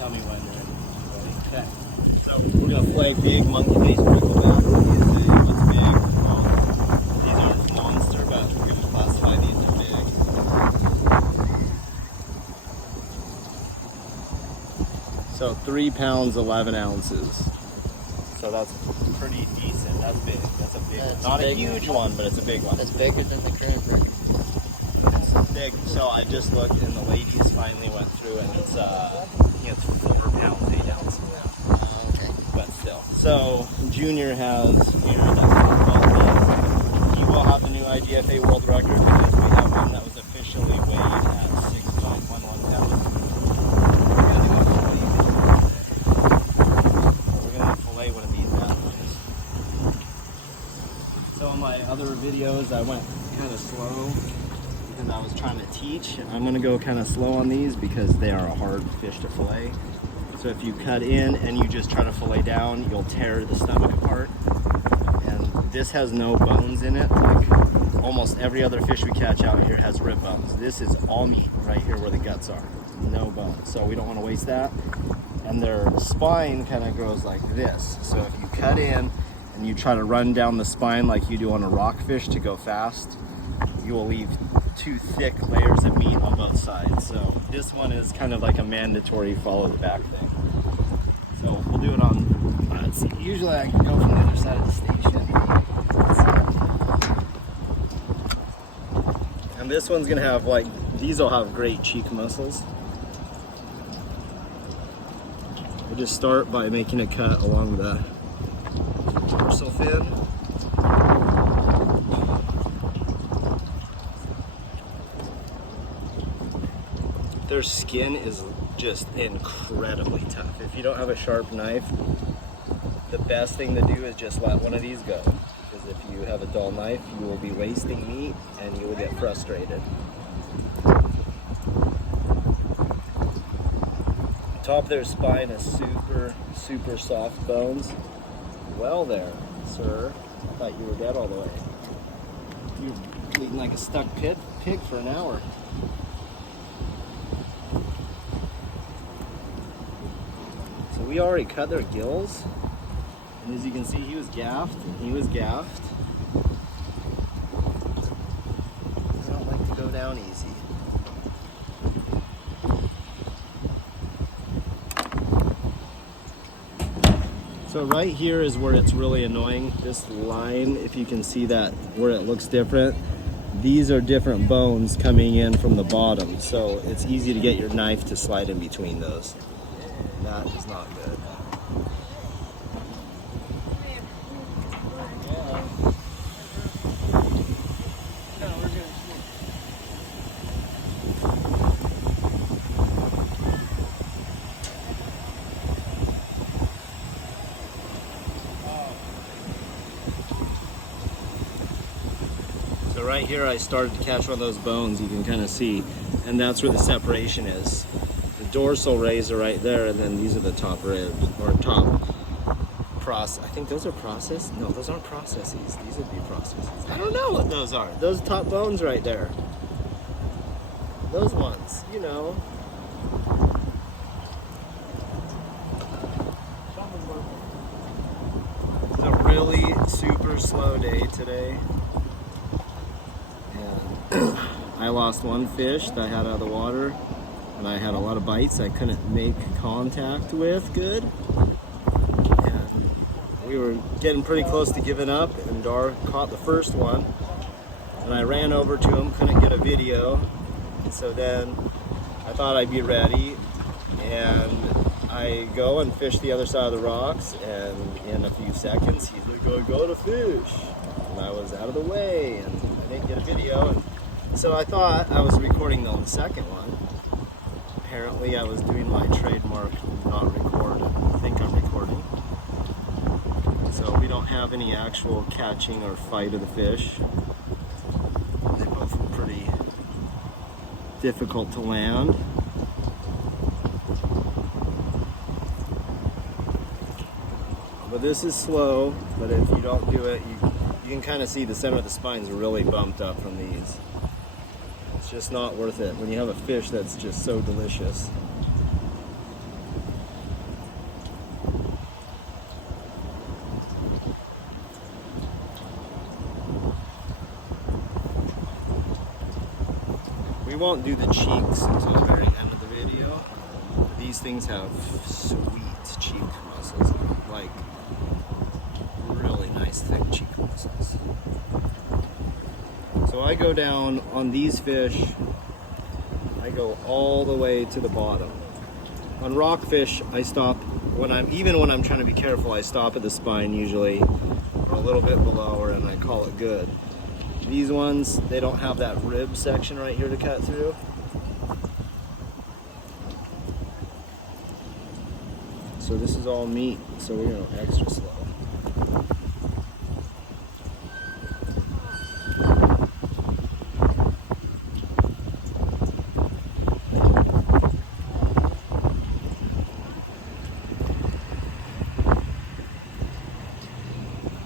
tell me when you're ready. Okay. So we're gonna fillet big monkeyface prickleback. What's big? Well, these aren't monster, but we're gonna classify these as big. So 3 pounds, 11 ounces. So that's pretty decent. That's big. That's a big one. Not a huge one, but it's a big one. That's bigger than the current record. It's big. So I just looked, and the ladies finally went through, and it's I think it's 4 pounds, 8 ounces now. Okay. But still. So Junior has here that's he will have the new IGFA world record because we have one that was officially weighed at 6.11 pounds. We're gonna fillet one of these bad boys. So in my other videos I went kind of slow because I was trying to teach. I'm gonna go kind of slow on these because they are a hard fish to fillet. So if you cut in and you just try to fillet down, you'll tear the stomach apart. And this has no bones in it. Like almost every other fish we catch out here has rib bones. This is all meat right here where the guts are. No bones. So we don't want to waste that. And their spine kind of grows like this. So if you cut in and you try to run down the spine like you do on a rockfish to go fast, you will leave 2 thick layers of meat on both sides. So this one is kind of like a mandatory follow the back thing. So we'll do it on, let's see, usually I can go from the other side of the station. And this one's gonna have like, these will have great cheek muscles. I just start by making a cut along the dorsal fin. Their skin is just incredibly tough. If you don't have a sharp knife, the best thing to do is just let one of these go. Because if you have a dull knife, you will be wasting meat and you will get frustrated. The top of their spine is super soft bones. Well there, sir. I thought you were dead all the way. You're bleeding like a stuck pig for an hour. We already cut their gills, and as you can see, he was gaffed, and he was gaffed. I don't like to go down easy. So right here is where it's really annoying. This line, if you can see that, where it looks different, these are different bones coming in from the bottom, so it's easy to get your knife to slide in between those. That is not good. So right here I started to catch one of those bones, you can kind of see, and that's where the separation is. Dorsal rays are right there, and then these are the top ribs, or top I think those are processed? No, those aren't processes. These would be processes. I don't know what those are. Those top bones right there. Those ones, you know. It's a really super slow day today. And I lost one fish that I had out of the water. And I had a lot of bites I couldn't make contact with good. And we were getting pretty close to giving up, and Dar caught the first one. And I ran over to him, couldn't get a video. And so then I thought I'd be ready. And I go and fish the other side of the rocks, and in a few seconds he's like, go to fish. And I was out of the way, and I didn't get a video. And so I thought I was recording on the second one. Apparently I was doing my trademark not record. I think I'm recording. So we don't have any actual catching or fight of the fish. They both were pretty difficult to land. But this is slow, but if you don't do it, you can kind of see the center of the spines are really bumped up from these. It's just not worth it when you have a fish that's just so delicious. won't do the cheeks until the very end of the video. These things have sweet cheek muscles, like really nice thick cheek muscles. So I go down on these fish, I go all the way to the bottom. On rockfish, I stop even when I'm trying to be careful, I stop at the spine usually, or a little bit below, and I call it good. These ones, they don't have that rib section right here to cut through. So this is all meat, so we're gonna go extra slow.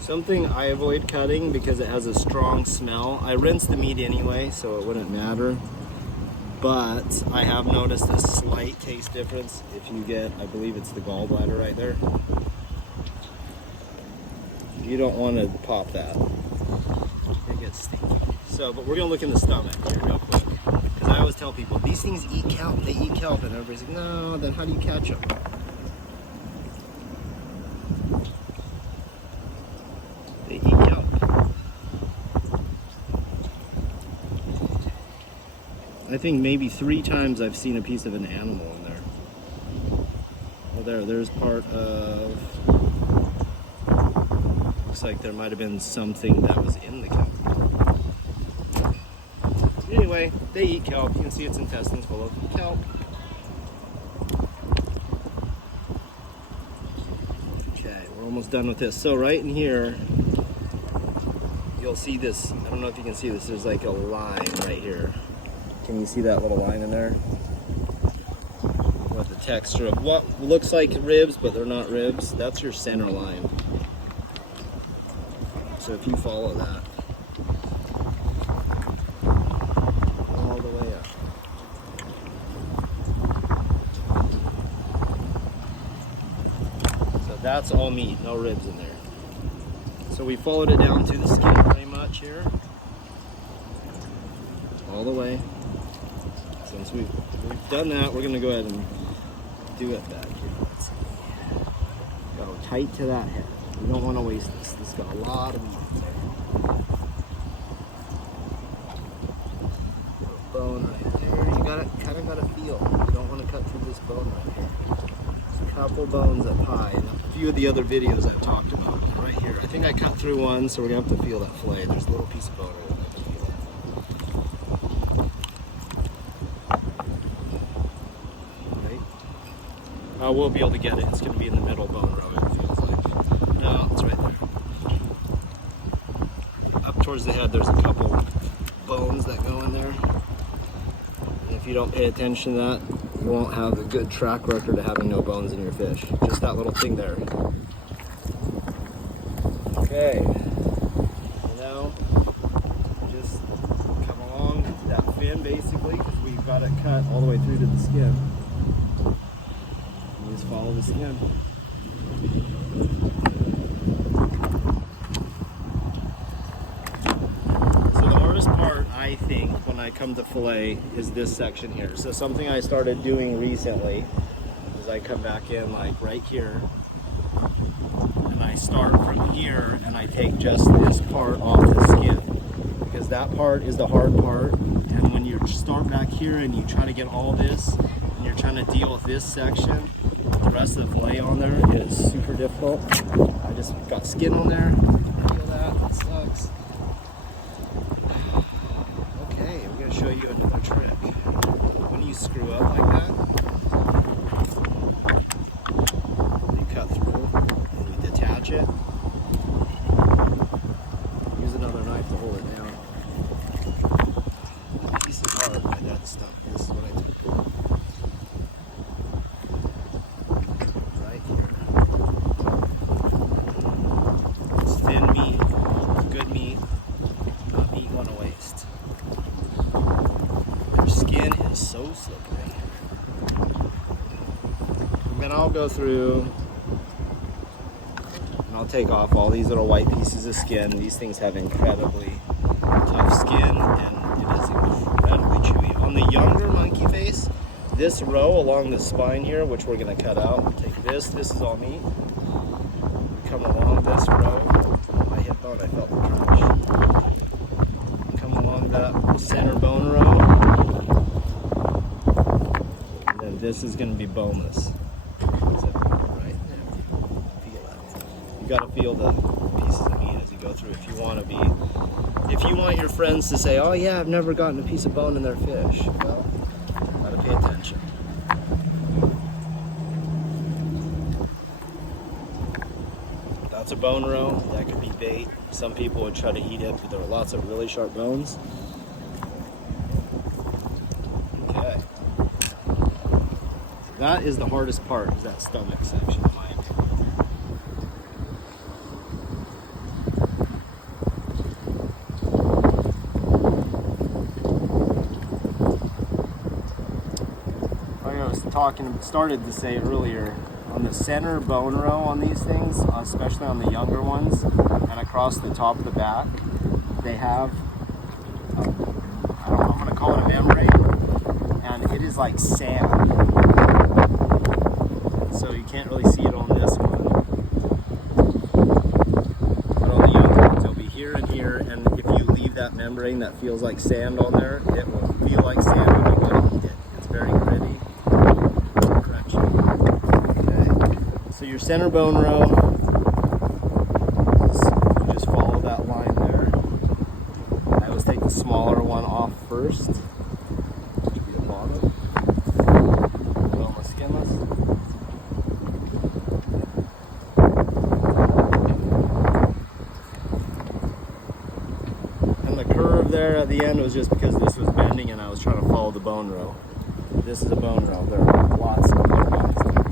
Something I avoid cutting because it has a strong smell. I rinse the meat anyway, so it wouldn't matter. But I have noticed a slight taste difference if you get, I believe it's the gallbladder right there. You don't want to pop that. It gets stinky. So, but we're gonna look in the stomach here real quick. Because I always tell people, these things eat kelp, they eat kelp. And everybody's like, no, then how do you catch them? They eat kelp. I think maybe 3 times I've seen a piece of an animal in there. Well, there's part of, looks like there might have been something that was in the kelp. Anyway, they eat kelp. You can see its intestines full of kelp. Okay, we're almost done with this. So right in here, you'll see this, I don't know if you can see this, there's like a line right here. Can you see that little line in there? With the texture of what looks like ribs, but they're not ribs. That's your center line. So if you follow that all the way up. So that's all meat, no ribs in there. So we followed it down to the skin pretty much here. All the way. Since we've done that, we're going to go ahead and do it back here. Let's see. Go tight to that head. We don't want to waste this. This got a lot of meat in there. Bone right there. You kind of got to feel. You don't want to cut through this bone right here. There's a couple bones up high. And a few of the other videos I've talked about right here. I think I cut through one, so we're going to have to feel that fillet. There's a little piece of bone right there. We'll be able to get it. It's going to be in the middle bone row, it feels like. No, it's right there. Up towards the head, there's a couple bones that go in there. And if you don't pay attention to that, you won't have a good track record of having no bones in your fish. Just that little thing there. Okay. And now, just come along that fin, basically, because we've got it cut all the way through to the skin. Just follow the skin. So the hardest part, I think, when I come to fillet is this section here. So something I started doing recently is I come back in like right here, and I start from here and I take just this part off the skin, because that part is the hard part. And when you start back here and you try to get all this and you're trying to deal with this section, the rest of the fillet on there is super difficult. I just got skin on there. Feel that? That sucks. Okay, we're gonna show you another trick. When you screw up like that, you cut through and you detach it. Use another knife to hold it down. That piece is hard by that stuff. This is what I took. So slippery. And then I'll go through and I'll take off all these little white pieces of skin. These things have incredibly tough skin and it is incredibly chewy. on the younger monkey face, this row along the spine here, which we're gonna cut out, we'll take this is all meat. We come along this row, my hip bone, I felt the crunch. Come along that center bone row, and then this is gonna be boneless. So, right there, feel that. You gotta feel the pieces of meat as you go through if you want your friends to say, oh yeah, I've never gotten a piece of bone in their fish. Well, gotta pay attention. That's a bone row. That could be bait. Some people would try to eat it, but there are lots of really sharp bones. Okay. That is the hardest part, is that stomach section of mine. Started to say earlier, on the center bone row on these things, especially on the younger ones, and across the top of the back, they have, I don't know, I'm going to call it a membrane, and it is like sand. So you can't really see it on this one. But on the younger ones, it'll be here and here, and if you leave that membrane that feels like sand on there, it will feel like sand when you go to eat it. It's very gritty. So your center bone row, you just follow that line there. I always take the smaller one off first. The bottom. Boneless, skinless. And the curve there at the end was just because this was bending and I was trying to follow the bone row. This is a bone row. There are lots of other ones there.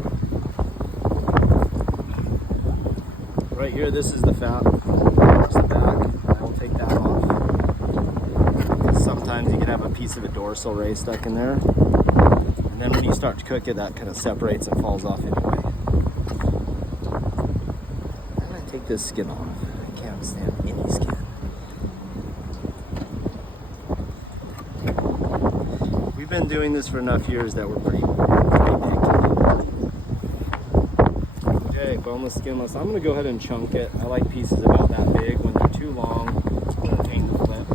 Right here, this is the fat, across the back. I will take that off. Sometimes you can have a piece of a dorsal ray stuck in there. And then when you start to cook it, that kind of separates and falls off anyway. I'm gonna take this skin off. I can't stand any skin. We've been doing this for enough years that we're pretty picky. Okay, boneless, skinless. I'm gonna go ahead and chunk it. I like pieces about that big. When they're too long, it's gonna pain the flip.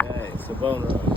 Okay, so bone row.